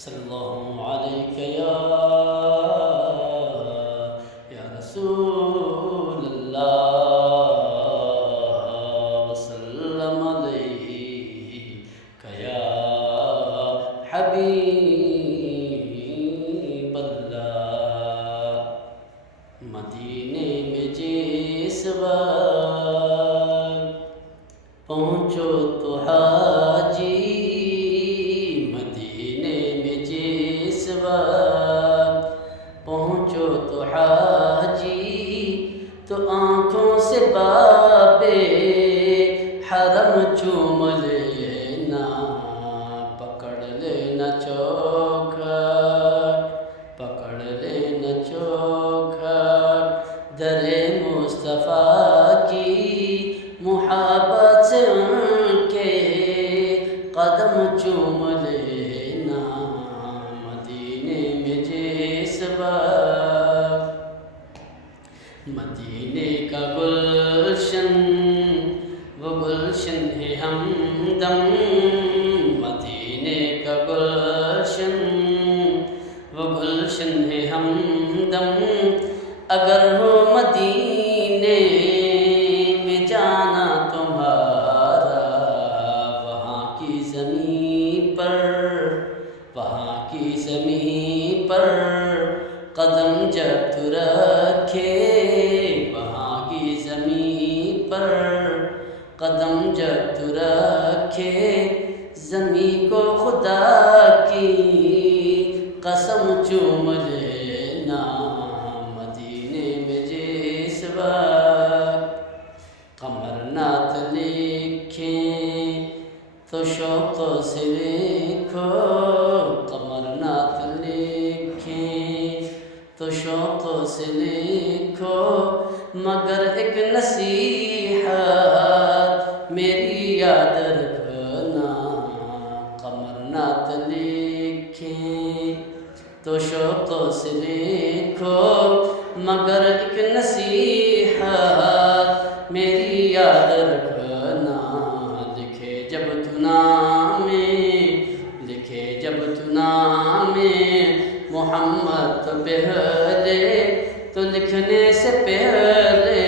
صلی اللہ علیہ یا رسول اللہ وسلم علیہ یا حبیب اللہ۔ مدینے میں جس وقت پہنچو تو حاجی، مدینے میں جس وقت پہنچو تو حاجی، تو آنکھوں سے بابے حرم چوم لینا، پکڑ لینا چوکھٹ، پکڑ لینا چوکھٹ، در مصطفیٰ کی محبت سے ان کے قدم چوم لینا، مدینے میں جس وقت۔ مدینے کا گلشن وہ گلشن ہے ہمدم، مدینے کا گلشن وہ گلشن ہے ہمدم، اگر ہو مدینے میں جانا تمہارا، وہاں کی زمین پر، وہاں کی زمین پر قدم جب تو رکھے، وہاں کی زمین پر قدم جب تو رکھے، زمین کو خدا کی قسم چوم لینا، مدینے میں جس وقت قمر نعت لکھیں تو شوق سے لکھو، قمر نعت لکھیں تو شوق سے لکھو، مگر ایک نصیحت میری یاد رکھنا، قمر نعت لکھیں تو شوق سے لکھو، مگر ایک نصیحت میری یاد رکھنا، لکھے جب تو نام، لکھے جب تو نام محمد تو پہلے، تو لکھنے سے پہلے